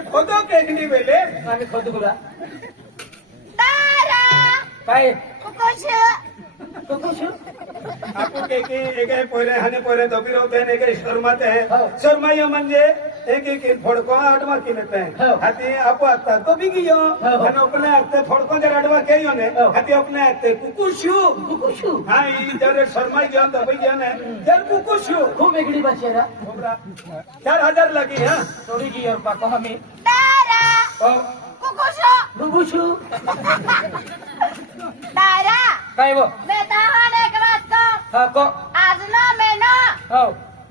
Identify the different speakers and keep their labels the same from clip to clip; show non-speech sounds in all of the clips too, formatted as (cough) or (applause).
Speaker 1: કુકુશ
Speaker 2: આપણે પહેલા પહેલા દબી રહ્યો શરમાતે શરમાયા મંદિર एक एक फोड़को अडवा किनते हैं हाथी आप आता तो भी गियो हन अपने आते फोड़को जर अडवा कहियो ने हाथी अपने आते कुकुशु कुकुशु हां ई जर शर्मा गया तो भई गया ने जर कुकुशु
Speaker 1: खूब एकड़ी बचेरा
Speaker 2: चार हजार लगी हां
Speaker 1: थोड़ी गियो पा कह हमें तारा ओ कुकुशु कुकुशु तारा कहबो मैं तहां ने एक आज ना मैं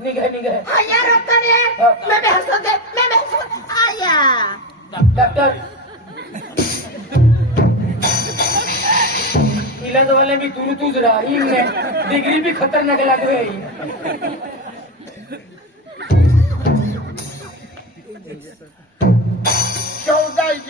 Speaker 1: डॉक्टर
Speaker 2: दाक्ट। ये (laughs) वाले भी तुरु तुझ रहा डिग्री भी खतरनाक लग रही (laughs)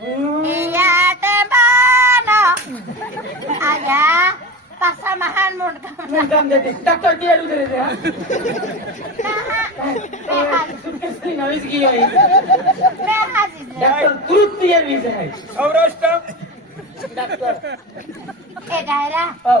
Speaker 1: Iya tembana. Aja pasar mahan mundam.
Speaker 2: Mundam jadi tak tahu dia lu dari dia. Nah, sukses ni nulis kiri.
Speaker 1: Nah, hasil.
Speaker 2: Tak tahu turut dia ni saya. Awas tak. Doktor.
Speaker 1: Eh, dah lah. Oh.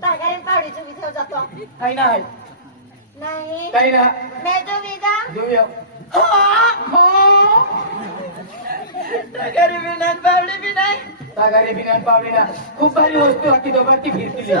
Speaker 1: খুব
Speaker 2: ভারী বস্তু আর কি দোকানটি ফিরছিল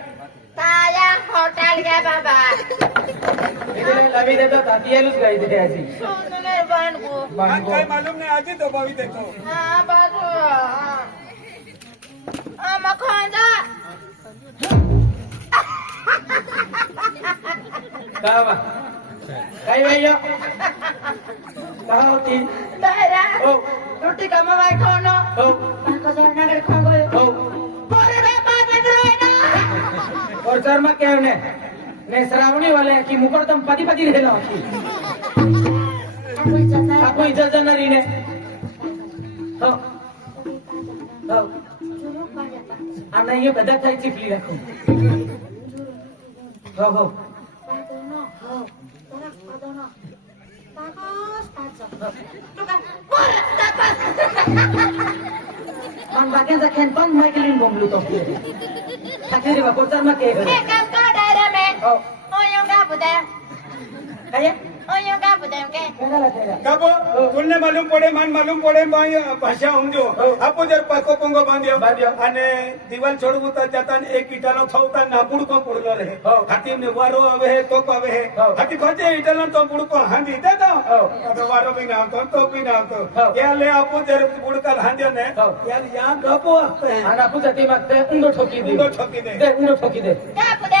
Speaker 1: ताजा hotel के बाबा
Speaker 2: इतने लवी दे तो तातिया लुस गई थी ऐसी
Speaker 1: सुनने बंद को
Speaker 2: बंद को कहीं मालूम नहीं आती तो भाभी देखो
Speaker 1: हाँ बाबू हाँ मकान जा
Speaker 2: बाबा कहीं भैया कहाँ होती तेरा ओ
Speaker 1: रोटी कमा भाई कौन
Speaker 2: ધર્મ કેવને ને શ્રાવણી વાલે કી મુકર તમ પતિ પતિ રહેલો
Speaker 1: છી
Speaker 2: આપો ઇજ જનરી ને હો હો આ નહી બધા થાય છે ફલી રાખો હો હો પણ બાકી ખેન પણ મેકલીન કેલી બોમલું તો Akhirnya dia bakal tanpa kek.
Speaker 1: Kek kau kau dah ada meh. Oh. Oh, yang kau putih. Kayak. કાપો
Speaker 2: તમને માલુમ પડે માન માલુમ પડે માય ભાષા સમજો આપો જર પાકો પોંગો બાંધ્યો અને દિવાલ છોડવું તો જતા એક ઈટાનો થવતા નાબુડ કો રહે હાથી ને વારો આવે તો પાવે હે હાથી ખોજે તો બુડ હાંધી દે તો વારો બી તો તો બી તો આપો જર તે ઠોકી દે ઠોકી દે ઠોકી દે
Speaker 1: કાપો દે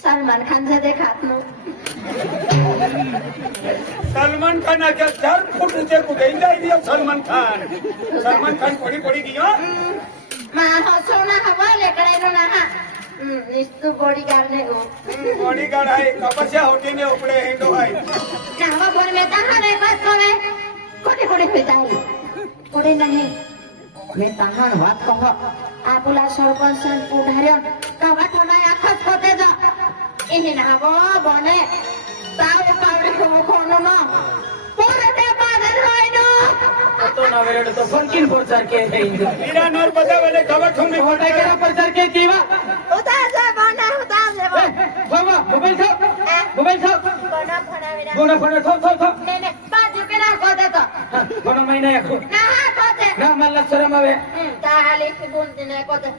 Speaker 1: सलमान खान से देखा तू
Speaker 2: सलमान खान आ गया चार फुट ऊंचे को गई जाए दियो सलमान खान सलमान खान पड़ी पड़ी गियो
Speaker 1: मां हो सोना हा बोले कड़े
Speaker 2: आए कपसिया होटल में उपड़े हिंदो आए
Speaker 1: कहवा भर में तहा रे बस नहीं मैं sarpanch این نوابانه سر قبر شما خانوما پرده پادر راینا
Speaker 2: تو ناویرد تو پر کن پر سر که ہے اینجا اینا نور پتا بلے کبا کھن بھی پھوٹا کرا پر سر کے کیوا
Speaker 1: ہوتا ہے سر بانا ہوتا ہے سر
Speaker 2: بانا بابا موبیل سو موبیل سو
Speaker 1: بونا پھونا میرا
Speaker 2: بونا پھونا سو سو سو
Speaker 1: نے نے پاس جو کنا کھو دے تو
Speaker 2: کنا مہینہ یا کھو
Speaker 1: نہا کھو دے
Speaker 2: نہا ملت سرم آوے
Speaker 1: تاہلی کبون دینے کھو دے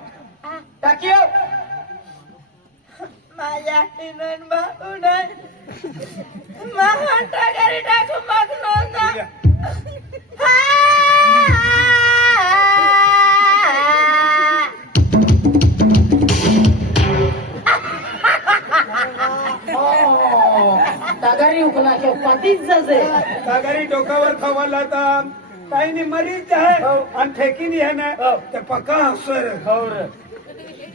Speaker 1: Takio. Maya inan ba unay? Mahanta kari taku magnota.
Speaker 2: तगरी डोकावर खावाला था ताईनी मरीज है अन ठेकी नहीं है ना ते पक्का हंसर है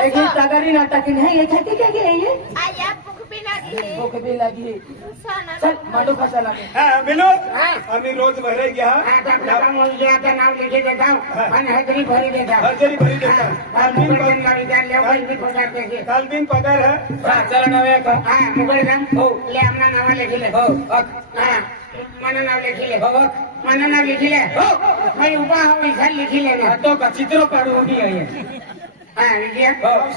Speaker 2: एक ही तगरी नाटक नहीं ये खेती क्या की है ये
Speaker 1: आया भूख भी लगी
Speaker 2: है भूख भी लगी है सर मटो फसल आ, आ, आ, आ गया विनोद हां अभी रोज भरे गया हां तब लगा मुझे आता नाम लिख के देता हूं हजरी भरी देता हूं हजरी भरी देता हूं और दिन पर नहीं जान ले भाई भी पगार दे के कल दिन पगार है हां चल ना वे का हां मोबाइल नाम हो ले अपना नाम लिख ले हो हां मन नाम लिख ले मन नाम लिख ले हो भाई हो इधर लिख लेना तो चित्र का भी है and again, folks.